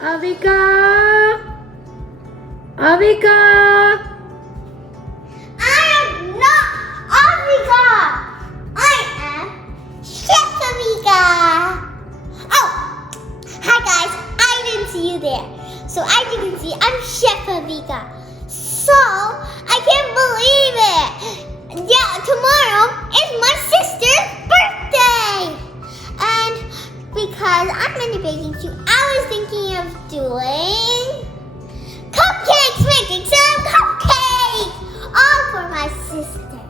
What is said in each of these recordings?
Avika! Avika! I am not Avika! I am Chef Avika! Oh, hi guys, I didn't see you there. So as you can see, I'm Chef Avika. So, I can't believe it! Yeah, tomorrow is my sister's birthday! And because I'm in the baking too, I was thinking of doing cupcakes, making some cupcakes! All for my sister.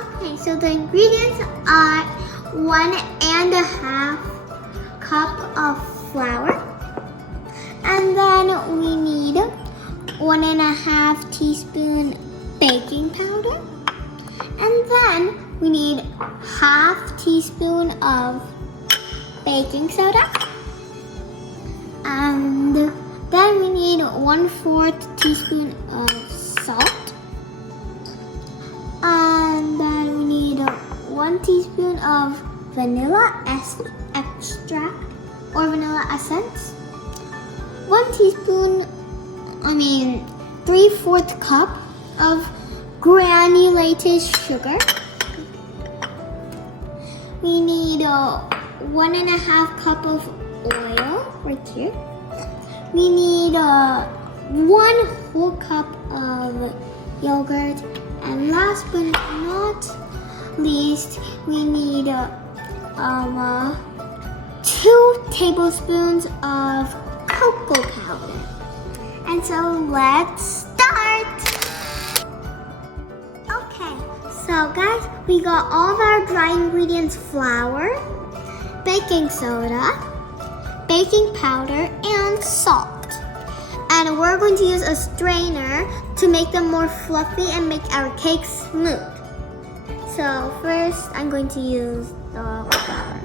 Okay, so the ingredients are 1.5 cup of flour. And then we need 1.5 teaspoon baking powder. And then we need 1/2 teaspoon of baking soda. And then we need 1/4 teaspoon of salt. And then we need 1 teaspoon of vanilla extract or vanilla essence. 1 teaspoon, 3/4 cup of granulated sugar. We need 1.5 cup of oil right here. We need 1 whole cup of yogurt. And last but not least, we need 2 tablespoons of cocoa powder. And so let's start. Okay, so guys, we got all of our dry ingredients: flour, baking soda, baking powder, and salt. And we're going to use a strainer to make them more fluffy and make our cake smooth. So first, I'm going to use the flour.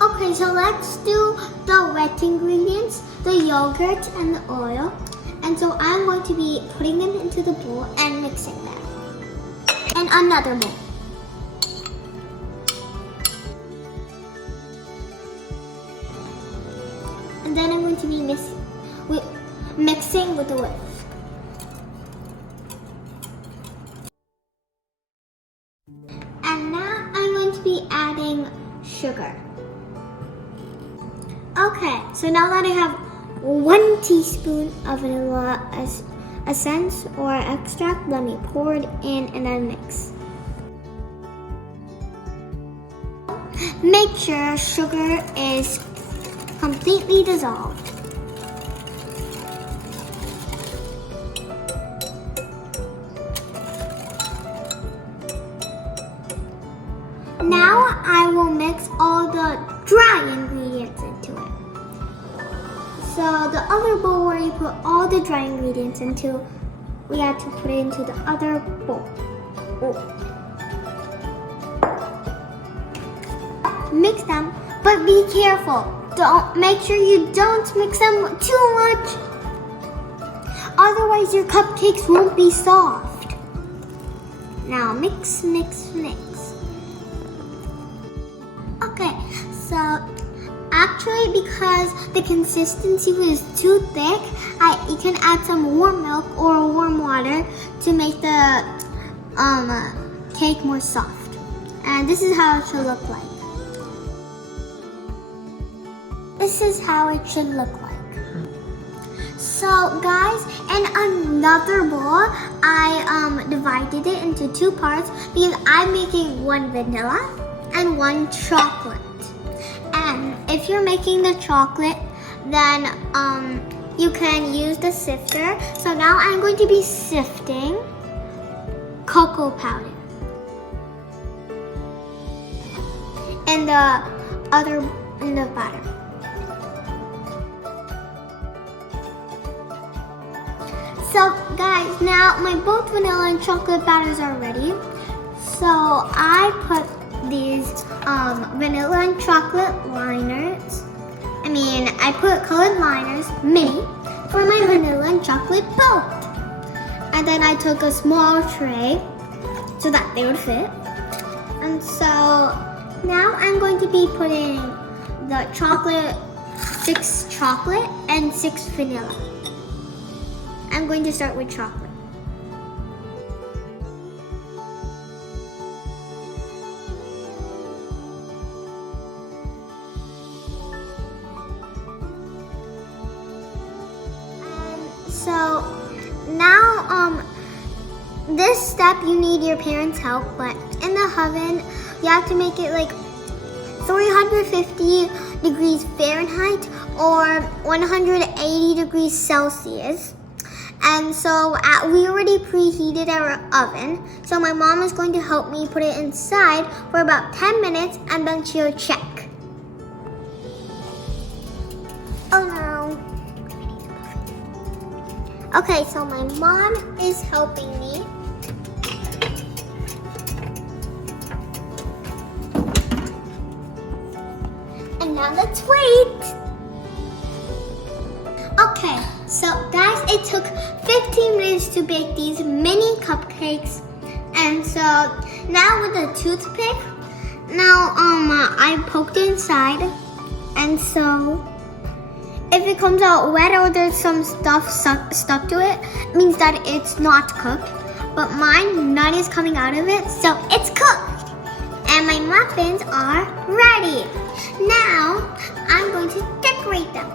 Okay, so let's do the wet ingredients, the yogurt and the oil. And so I'm going to be putting them into the bowl and mixing them. And another bowl. And then I'm going to be mixing with the whisk. And now I'm going to be adding sugar. Okay, so now that I have 1 teaspoon of vanilla essence or extract, let me pour it in and then mix. Make sure sugar is completely dissolved. Now I will mix all the dry ingredients into it. So the other bowl where you put all the dry ingredients into, we have to put it into the other bowl. Mix them, but be careful. Make sure you don't mix them too much. Otherwise your cupcakes won't be soft. Now mix, mix, mix. Okay, so actually because the consistency was too thick, you can add some warm milk or warm water to make the cake more soft. And this is how it should look like. This is how it should look like. So guys, in another bowl, I divided it into 2 parts because I'm making 1 vanilla and 1 chocolate. And if you're making the chocolate, then you can use the sifter. So now I'm going to be sifting cocoa powder in the batter. So guys, now my both vanilla and chocolate batters are ready. So I put these vanilla and chocolate liners. I put colored liners, mini, for my vanilla and chocolate boat. and then I took a small tray so that they would fit. And so now I'm going to be putting the chocolate, 6 chocolate and 6 vanilla. I'm going to start with chocolate. So now this step you need your parents' help, but in the oven you have to make it like 350 degrees Fahrenheit or 180 degrees Celsius. And so we already preheated our oven, so my mom is going to help me put it inside for about 10 minutes and then she'll check. Oh no. Okay, so my mom is helping me. And now let's wait. Okay, so guys, it took 15 minutes to bake these mini cupcakes. And so now with a toothpick, now I poked it inside. And so if it comes out wet or there's some stuff stuck to it, it means that it's not cooked. But mine, none is coming out of it, so it's cooked. And my muffins are ready. Now, I'm going to decorate them.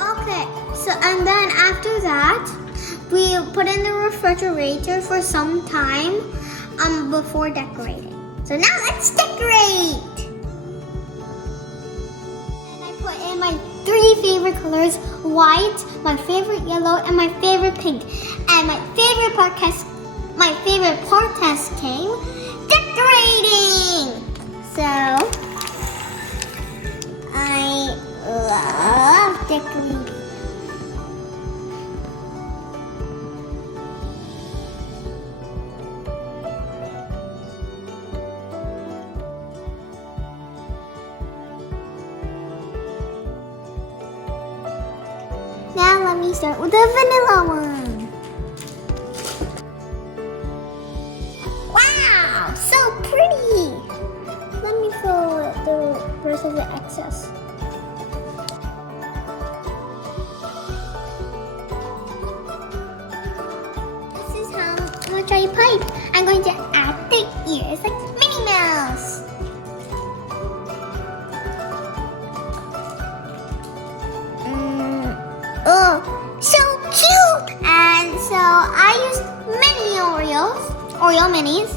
Okay, so and then after that, we put in the refrigerator for some time before decorating. So now let's decorate. And I put in my 3 favorite colors: white, my favorite yellow, and my favorite pink. And my favorite part came decorating. So I love decorating. Now let me start with the vanilla one. Wow, so pretty. Let me fill the rest of the excess. This is how much I pipe. I'm going to add the ears like Minnie Mouse. Oh, so cute! And so I used mini Oreo minis,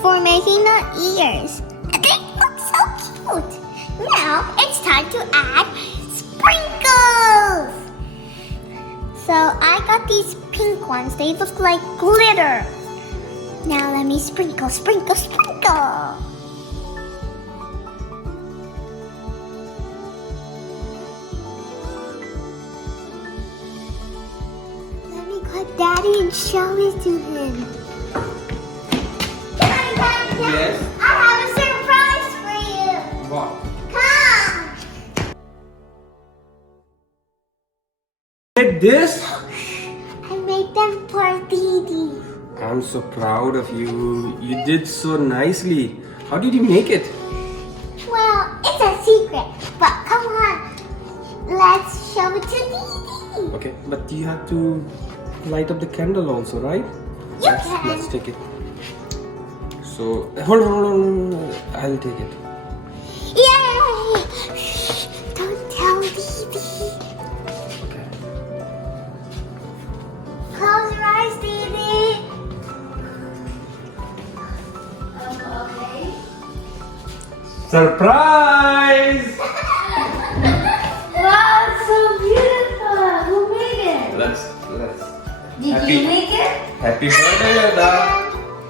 for making the ears. And they look so cute. Now it's time to add sprinkles. So I got these pink ones. They look like glitter. Now let me sprinkle, sprinkle, sprinkle. Daddy and show it to him. Daddy, yes? I have a surprise for you. What? Come. Did this? I made them for Didi. I'm so proud of you. You did so nicely. How did you make it? Well, it's a secret, but come on. Let's show it to Didi. Okay, but you have to light up the candle also, right? Let's take it. So, hold on. I'll take it. Yay! Don't tell Didi. Okay. Close your eyes, Didi. Okay. Surprise! Wow, it's so beautiful. Who made it? Let's. Did you make it? Happy birthday, Ada.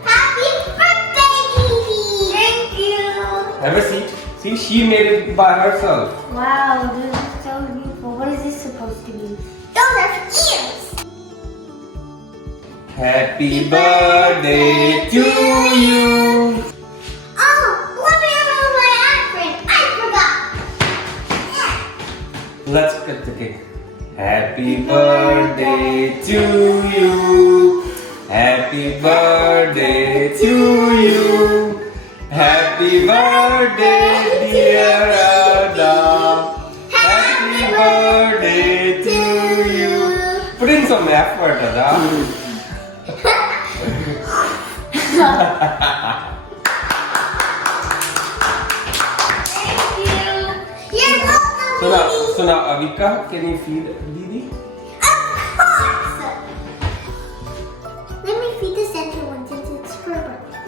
Happy birthday, Didi. Thank you. Have a seat. See, she made it by herself. Wow, this is so beautiful. What is this supposed to be? Those are ears. Happy birthday to you. Oh, let me remove my apron. I forgot. Let's cut the cake. Happy birthday to you. Happy birthday to you. Happy birthday, dear Adam. Happy birthday to you. Put in some effort, Adam. Thank you. You're welcome, Didi. So now, Avika, can you feed Didi? Of course. Let me feed the center one since it's her birthday.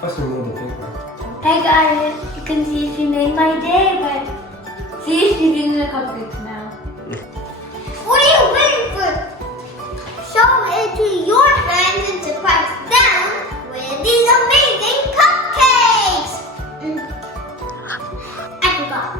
First, remove the paper. Hey guys, you can see she made my day, but she's eating the cupcakes now. What are you waiting for? Show it to your friends and surprise them with these amazing cupcakes. I forgot.